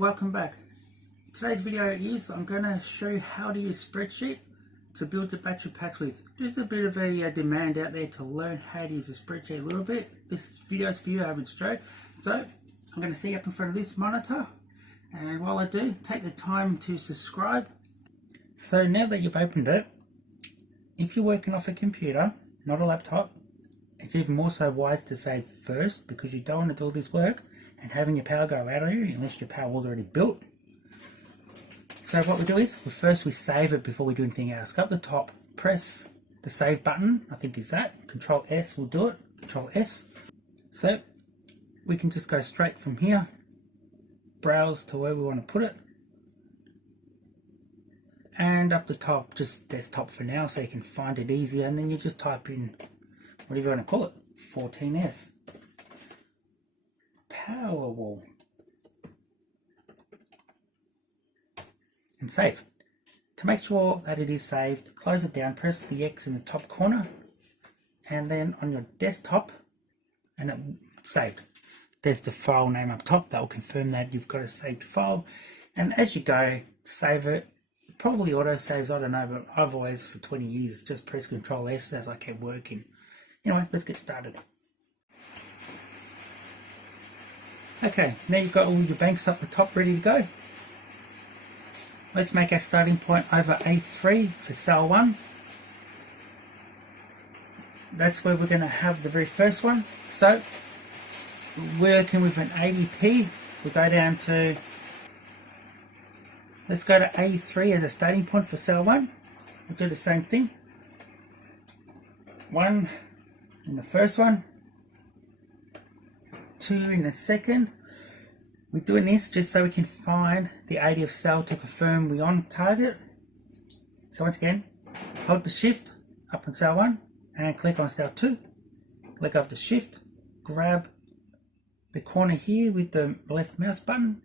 Welcome back. Today's video is I'm going to show you how to use Spreadsheet to build your battery packs with. There's a bit of a demand out there to learn how to use a spreadsheet a little bit. This video is for you, average Joe. So I'm going to see up in front of this monitor, and while I do, take the time to subscribe. So now that you've opened it, if you're working off a computer, not a laptop, it's even more so wise to save first, because you don't want to do all this work and having your power go out on you unless your power was already built. So what we do is we save it before we do anything else. Go up the top, press the save button, I think is that, Control S will do it, Control S. So we can just go straight from here, browse to where we want to put it, and up the top just desktop for now so you can find it easier, and then you just type in whatever you want to call it, 14S. Powerwall, and save. To make sure that it is saved, close it down, press the X in the top corner, and then on your desktop, and it's saved. There's the file name up top that will confirm that you've got a saved file, and as you go, save it. Probably auto saves, I don't know, but I've always for 20 years just pressed Control S as I kept working. Anyway, let's get started. Okay, now you've got all your banks up the top ready to go. Let's make our starting point over A3 for cell 1. That's where we're going to have the very first one. So, working with an 80p, we'll go down to, let's go to A3 as a starting point for cell 1. We'll do the same thing. 1 in the first one, 2 in the second. We're doing this just so we can find the 80th cell to confirm we're on target. So once again, hold the shift up on cell 1 and click on cell 2. Let go of the shift, grab the corner here with the left mouse button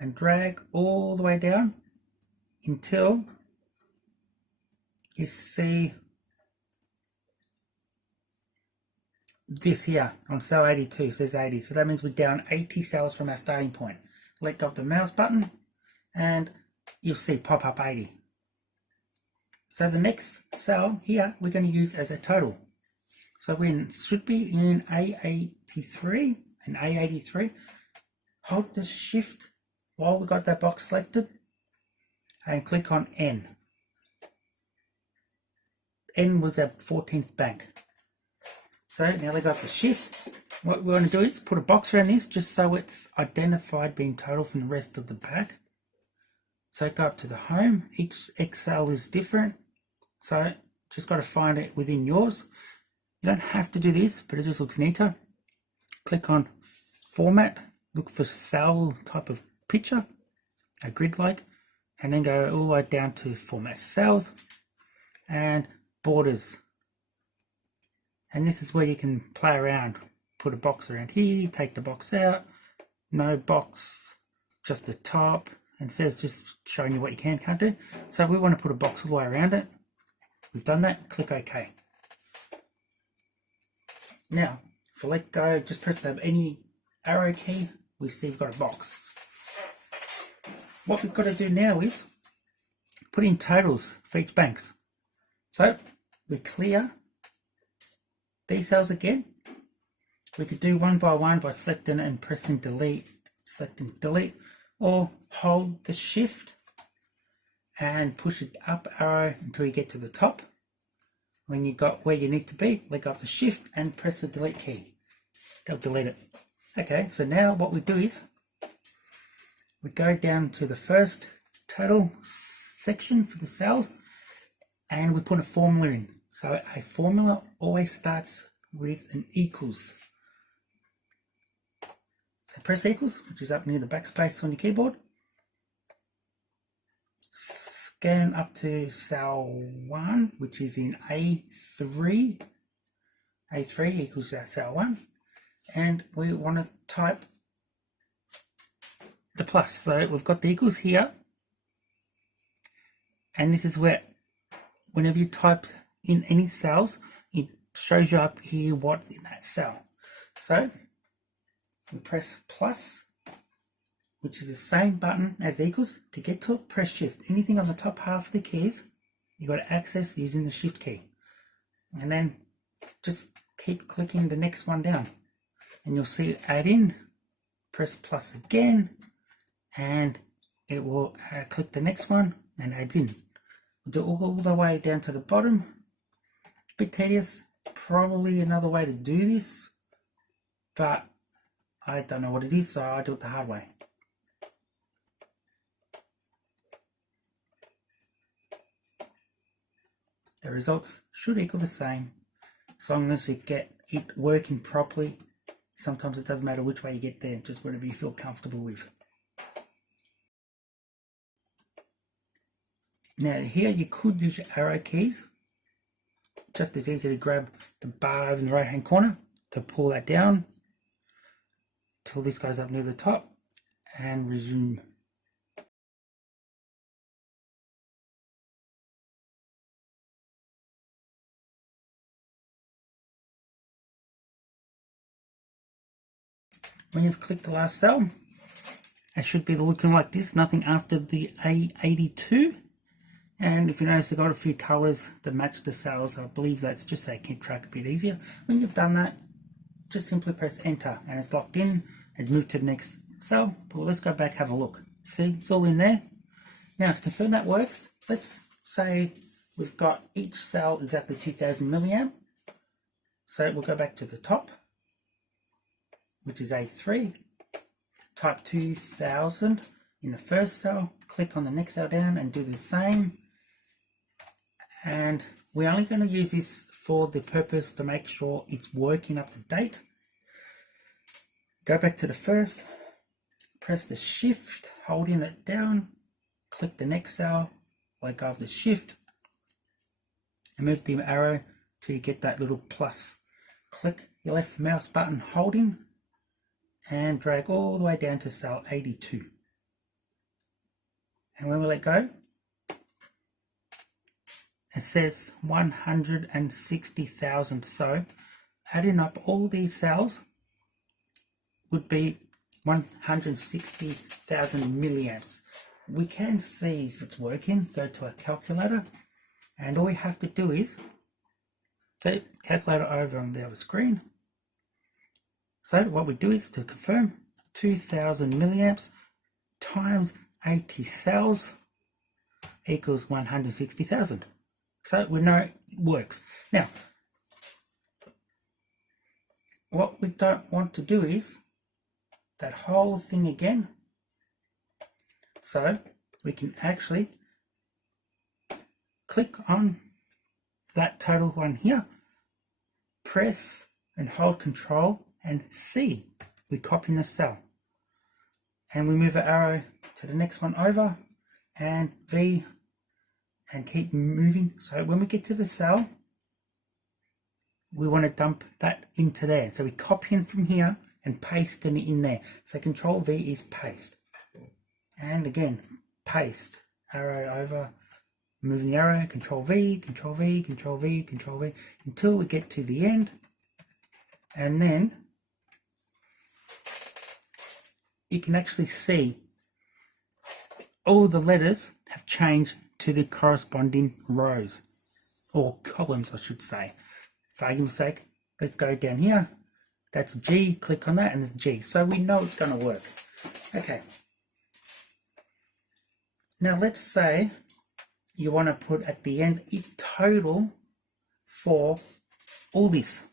and drag all the way down until you see this here on cell 82 says 80, so that means we're down 80 cells from our starting point. Let go of the mouse button and you'll see pop up 80. So the next cell here we're going to use as a total. So we should be in A83 and A83. Hold the shift while we got that box selected and click on N. N was our 14th bank. So now let go of the shift. What we want to do is put a box around this just so it's identified being total from the rest of the pack. So go up to the home. Each Excel is different, so just got to find it within yours. You don't have to do this, but it just looks neater. Click on format, look for cell type of picture, a grid like, and then go all the way down to format cells and borders. And this is where you can play around. Put a box around here, take the box out, no box, just the top, and it says just showing you what you can't do. So we want to put a box all the way around it. We've done that, click OK. Now, if I let go, just press any arrow key, we see we've got a box. What we've got to do now is put in totals for each banks. So we clear these cells again. We could do one by one by selecting and pressing delete, selecting delete, or hold the shift and push it up arrow until you get to the top. When you got where you need to be, let go of the shift and press the delete key. That'll delete it. Okay, so now what we do is we go down to the first total section for the cells and we put a formula in. So a formula always starts with an equals. So press equals, which is up near the backspace on your keyboard. Scan up to cell 1, which is in A3. A3 equals our cell 1. And we want to type the plus. So we've got the equals here. And this is where, whenever you type in any cells, it shows you up here what's in that cell. So we press plus which is the same button as the equals. To get to it, press shift. Anything on the top half of the keys, you got to access using the shift key. And then just keep clicking the next one down. And you'll see add in, press plus again, and it will click the next one and adds in. We'll do all the way down to the bottom. A bit tedious, probably another way to do this, but I don't know what it is, so I do it the hard way. The results should equal the same as long as you get it working properly. Sometimes it doesn't matter which way you get there, just whatever you feel comfortable with. Now here you could use your arrow keys. Just as easy to grab the bar over in the right hand corner to pull that down till this goes up near the top and resume. When you've clicked the last cell, it should be looking like this, nothing after the A82. And if you notice, I've got a few colors that match the cells. I believe that's just so I keep track a bit easier. When you've done that, just simply press enter and it's locked in. It's moved to the next cell. Well, let's go back, have a look. See, it's all in there. Now to confirm that works, let's say we've got each cell exactly 2000 milliamp. So we'll go back to the top, which is A3, type 2000 in the first cell, click on the next cell down and do the same. And we're only going to use this for the purpose to make sure it's working up to date. Go back to the first, press the shift, holding it down, click the next cell, let go of the shift, and move the arrow till you get that little plus. Click your left mouse button holding and drag all the way down to cell 82. And when we let go, it says 160,000. So adding up all these cells would be 160,000 milliamps. We can see if it's working. Go to our calculator, and all we have to do is take calculator over on the other screen. So what we do is to confirm 2000 milliamps times 80 cells equals 160,000. So we know it works. Now, what we don't want to do is that whole thing again. So we can actually click on that total one here, press and hold Control and C. We copy the cell. And we move the arrow to the next one over and V and keep moving. So when we get to the cell, we want to dump that into there. So we copy in from here and paste it in there. So Control V is paste. And again, paste, arrow over, moving the arrow, Control V, Control V, Control V, Control V, until we get to the end. And then you can actually see all the letters have changed to the corresponding rows, or columns I should say. For argument's sake, let's go down here. That's G, click on that and it's G. So we know it's going to work. Okay. Now let's say you want to put at the end a total for all this.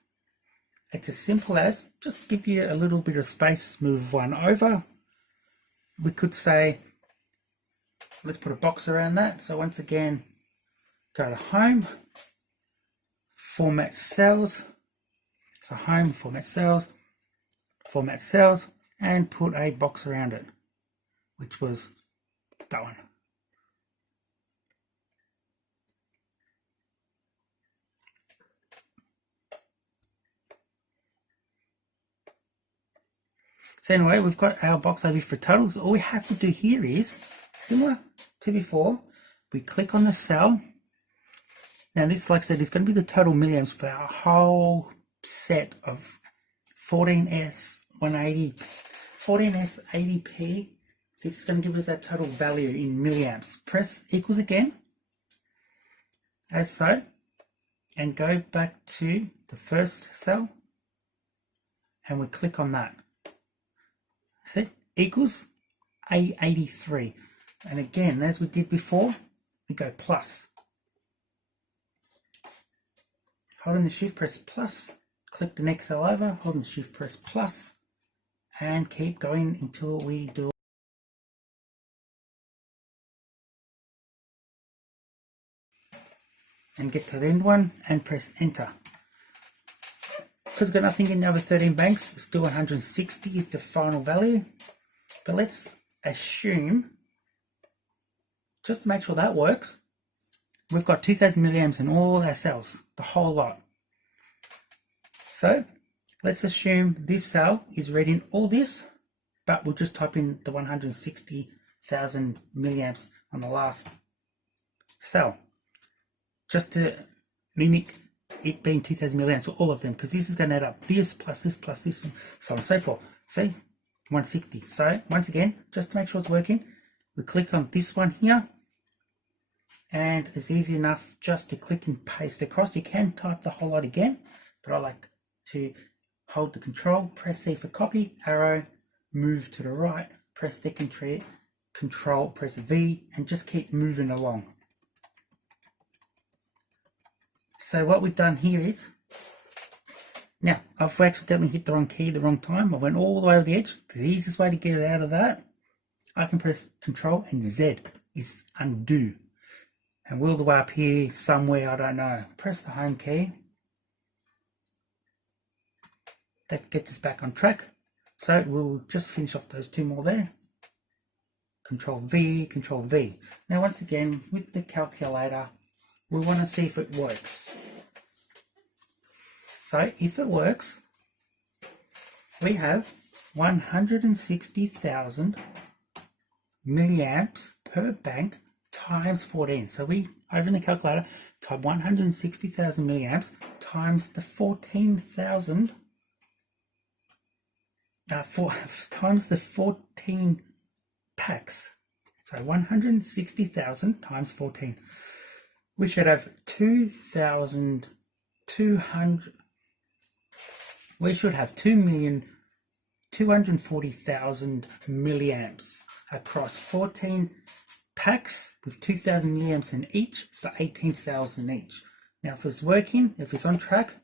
It's as simple as just give you a little bit of space, move one over. We could say, let's put a box around that. So once again, go to Home, Format Cells. So Home, Format Cells, and put a box around it, which was that one. So anyway, we've got our box over for totals. All we have to do here is, similar to before, we click on the cell. Now this, like I said, is going to be the total milliamps for our whole set of 14S 180, 14S 80p This is going to give us our total value in milliamps. Press equals again, as so, and go back to the first cell, and we click on that. See, equals A83. And again, as we did before, we go plus. Holding the shift, press plus, click the next cell over, holding the shift, press plus, and keep going until we do and get to the end one and press enter. Because we've got nothing in the other 13 banks, it's still 160 is the final value. But let's assume, just to make sure that works, we've got 2000 milliamps in all our cells, the whole lot. So let's assume this cell is reading all this, but we'll just type in the 160,000 milliamps on the last cell, just to mimic it being 2000 milliamps for all of them, because this is going to add up this plus this plus this and so on and so forth. See, 160. So once again, just to make sure it's working, we click on this one here, and it's easy enough just to click and paste across. You can type the whole lot again, but I like to hold the control, press C for copy, arrow, move to the right, press the control, press V, and just keep moving along. So what we've done here is, now I've accidentally hit the wrong key the wrong time. I went all the way over the edge. The easiest way to get it out of that, I can press Control and Z is undo. And all the way up here somewhere, I don't know. Press the home key. That gets us back on track. So we'll just finish off those two more there. Control V, Control V. Now once again, with the calculator, we want to see if it works. So if it works, we have 160,000 milliamps per bank times 14. So we, over in the calculator, type 160,000 milliamps times the 14,000, times the 14 packs. So 160,000 times 14. We should have 2,200. We should have 2,240,000 milliamps across 14 packs with 2,000 milliamps in each for 18 cells in each. Now, if it's working, if it's on track,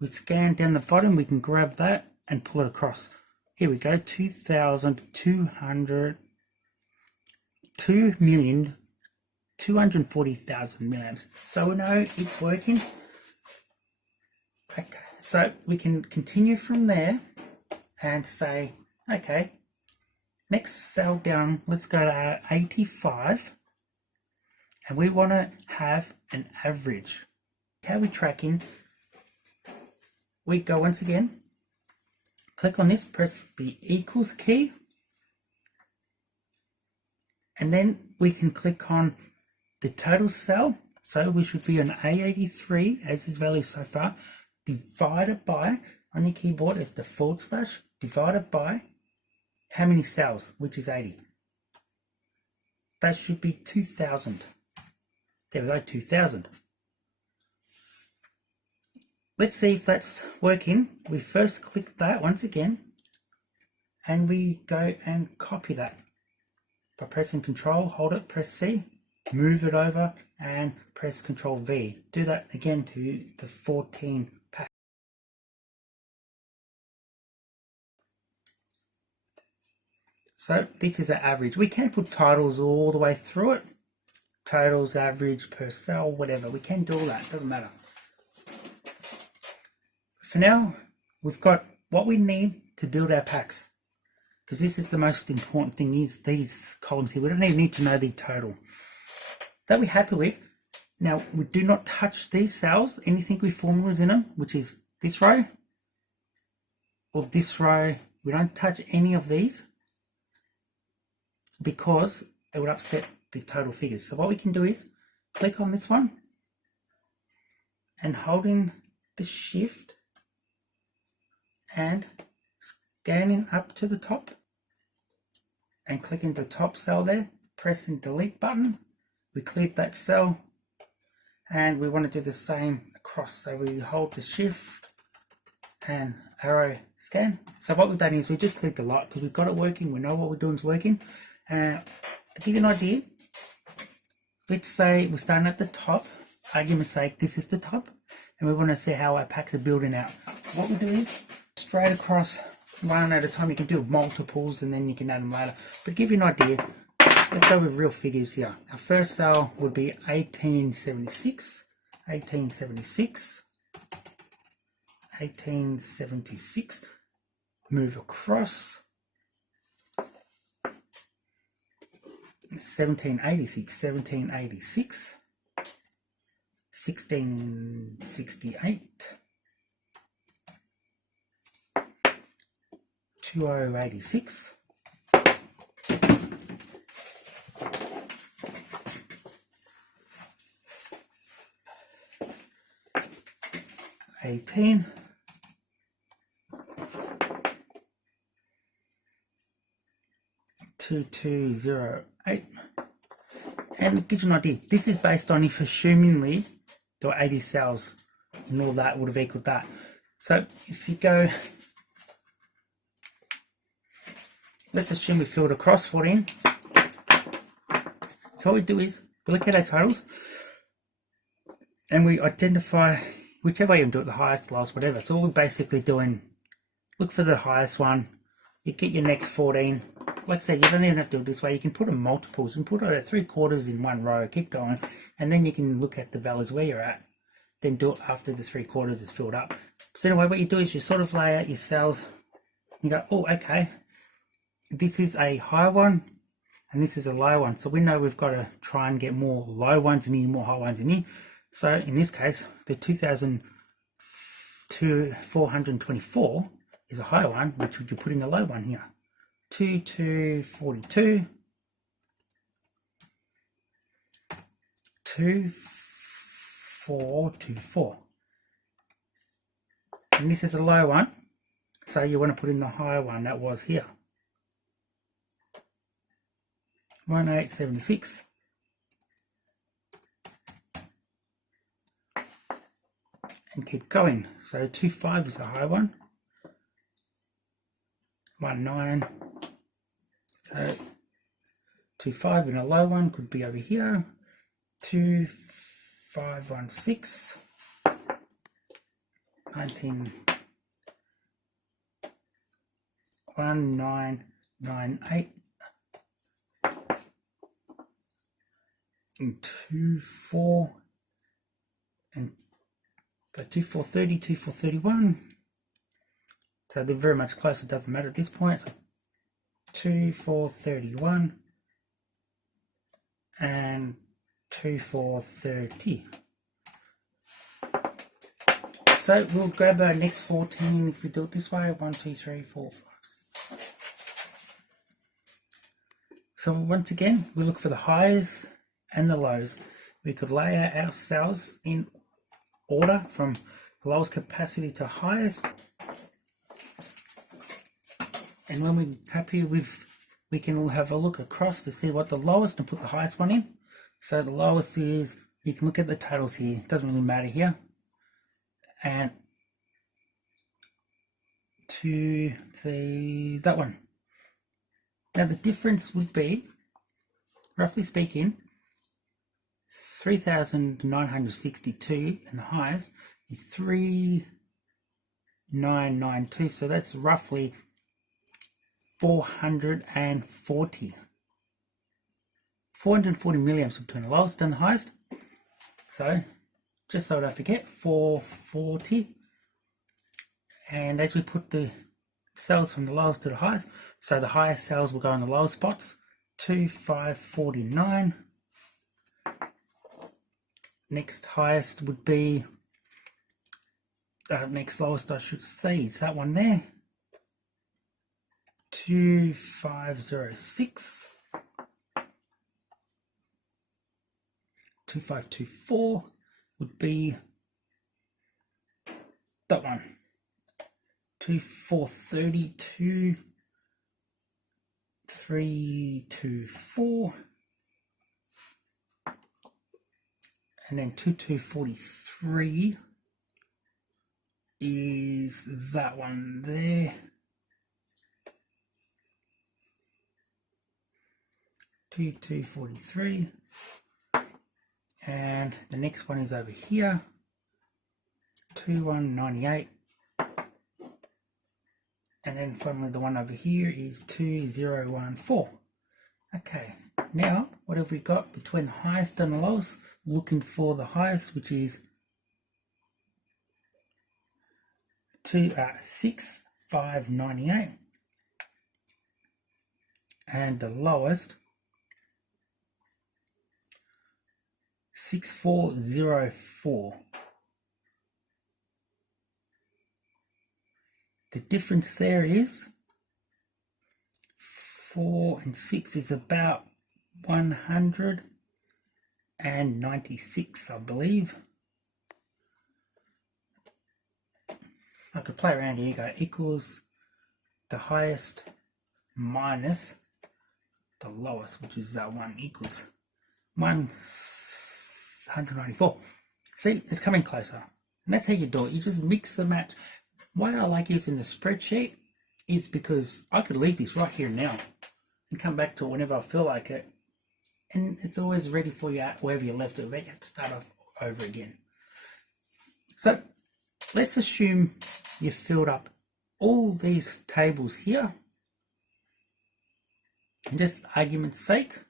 we scan down the bottom. We can grab that and pull it across. Here we go. 2,240,000 milliamps. So we know it's working. Okay, so we can continue from there and say, okay, next cell down, let's go to 85, and we want to have an average. How are we tracking? We go once again, click on this, press the equals key, and then we can click on the total cell. So we should be on A83 as this value so far, divided by, on your keyboard is the / divided by how many cells, which is 80. That should be 2,000. There we go, 2,000. Let's see if that's working. We first click that once again, and we go and copy that. By pressing Control, hold it, press C, move it over, and press Control V. Do that again to the 14 pack. So this is an average. We can put titles all the way through it. Totals, average, per cell, whatever. We can do all that, it doesn't matter. For now, we've got what we need to build our packs. Because this is the most important thing, is these columns here. We don't even need to know the total. That we're happy with. Now, we do not touch these cells, anything with formulas in them, which is this row or this row. We don't touch any of these because it would upset the total figures. So what we can do is click on this one and holding the shift and scanning up to the top, and click into the top cell there, press the delete button. We cleared that cell, and we want to do the same across. So we hold the shift and arrow scan. So what we've done is we just cleared the lot because we've got it working. We know what we're doing is working. To give you an idea, let's say we're starting at the top. Argument's sake, this is the top, and we want to see how our packs are building out. What we do is straight across, one at a time. You can do multiples and then you can add them later. But to give you an idea, let's go with real figures here. Our first cell would be 1876, 1876, 1876. Move across. 1786, 1786, 1668, 2086, 18, 2208. And to give you an idea, this is based on if assumingly there were 80 cells and all that would have equaled that. So if you go, let's assume we filled across 14. So what we do is we look at our totals and we identify whichever way you can do it, the highest, the lowest, whatever. So what we're basically doing, look for the highest one, you get your next 14. Like I said, you don't even have to do it this way. You can put in multiples and put it at 3/4 in one row, keep going, and then you can look at the values where you're at. Then do it after the 3/4 is filled up. So anyway, what you do is you sort of lay out your cells. You go, oh, okay, this is a high one and this is a low one. So we know we've got to try and get more low ones in here, more high ones in here. So in this case, the 2424 is a high one, which would you put in the low one here. 2242, 2424, and this is the low one, so you want to put in the high one that was here. 1876, and keep going. So 25 is a high one, 19. So 25 in a low one could be over here. 2516, 1998, and 24, and so 2430, 2431. So they're very much close. It doesn't matter at this point. So 2431 and 2430. So we'll grab our next 14 if we do it this way. 1, 2, 3, 4, 5, 6. So once again, we look for the highs and the lows. We could lay out our cells in order from lowest capacity to highest. And when we're happy with, we can have a look across to see what the lowest and put the highest one in. So the lowest is, you can look at the totals here, it doesn't really matter here. And to see that one. Now the difference would be, roughly speaking, 3,962 and the highest is 3,992. So that's roughly 440 milliamps between the lowest and the highest. So just so I don't forget, 440. And as we put the cells from the lowest to the highest, so the highest cells will go in the lowest spots. 2549. Next highest would be, next lowest I should say is that one there. 2506, 2524 would be that one. 2432, 324, and then 2243 is that one there. 2243, and the next one is over here, 2198, and then finally the one over here is 2014. Okay, now what have we got between the highest and the lowest? Looking for the highest, which is 6598, and the lowest 6404. The difference there is 4 and 6 is about 196, I believe. I could play around here. You go equals the highest minus the lowest, which is that one, equals 194. See, it's coming closer. And that's how you do it. You just mix and match. Why I like using the spreadsheet is because I could leave this right here now and come back to it whenever I feel like it, and it's always ready for you at wherever you left it. You have to start off over again. So let's assume you filled up all these tables here, and just argument's sake,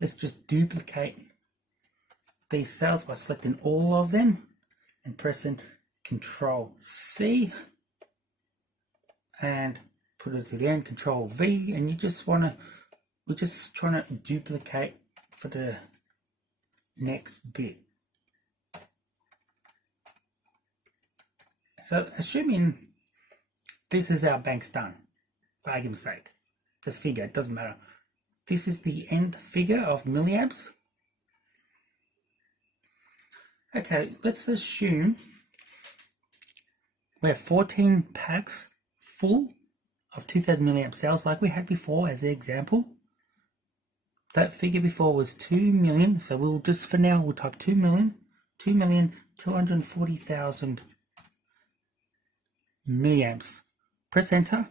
let's just duplicate these cells by selecting all of them and pressing Control C and put it to the end, Control V, and you just want to, we're just trying to duplicate for the next bit. So assuming this is our bank's done, for argument's sake, it's a figure, it doesn't matter. This is the end figure of milliamps. Okay, let's assume we have 14 packs full of 2000 milliamp cells like we had before as the example. That figure before was 2 million, so we'll just, for now, we'll type 2,240,000 milliamps. Press enter.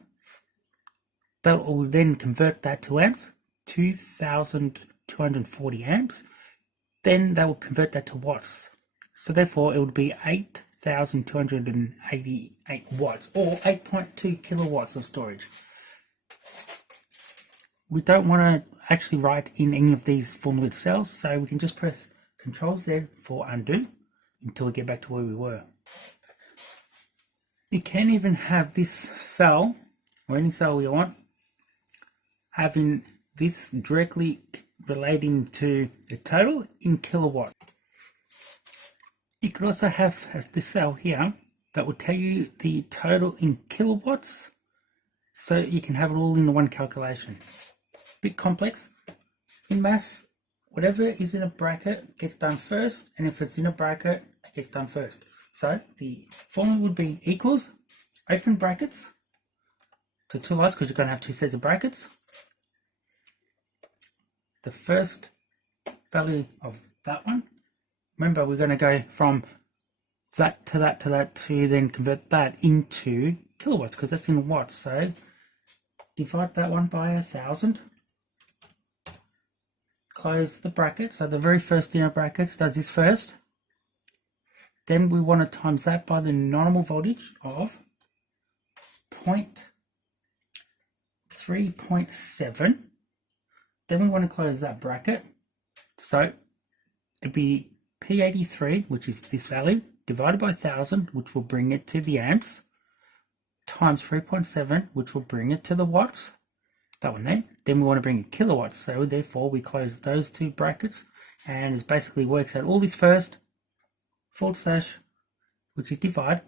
That will then convert that to amps, 2,240 amps. Then that will convert that to watts. So therefore it would be 8,288 watts, or 8.2 kilowatts of storage. We don't want to actually write in any of these formula cells, so we can just press Control Z for undo until we get back to where we were. You can even have this cell, or any cell you want, having this directly relating to the total in kilowatt. You could also have this cell here that will tell you the total in kilowatts, so you can have it all in the one calculation. Bit complex. In maths, whatever is in a bracket gets done first, and if it's in a bracket, it gets done first. So the formula would be equals, open brackets, to two lines because you're going to have two sets of brackets. The first value of that one. Remember, we're going to go from that to that to that to then convert that into kilowatts because that's in watts. So divide that one by 1,000. Close the bracket. So the very first inner brackets does this first. Then we want to times that by the normal voltage of 3.7. Then we want to close that bracket. So it'd be P83, which is this value, divided by 1,000, which will bring it to the amps, times 3.7, which will bring it to the watts. That one there. Then we want to bring in kilowatts. So therefore we close those two brackets, and it basically works out all this first, / which is divide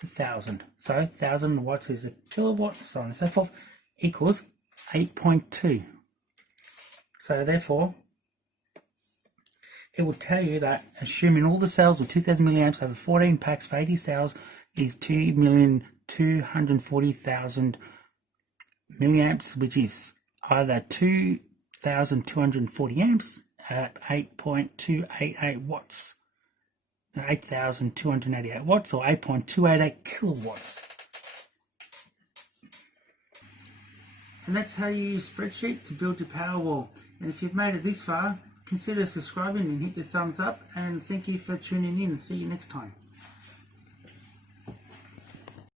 the 1,000. So 1,000 watts is a kilowatt, so on and so forth, equals 8.2. So therefore, it will tell you that assuming all the cells with 2,000 milliamps over 14 packs for 80 cells is 2,240,000 milliamps, which is either 2,240 amps at 8.288 watts, 8,288 watts, or 8.288 kilowatts. And that's how you use Spreadsheet to build your Powerwall. And if you've made it this far, consider subscribing and hit the thumbs up, and thank you for tuning in. See you next time.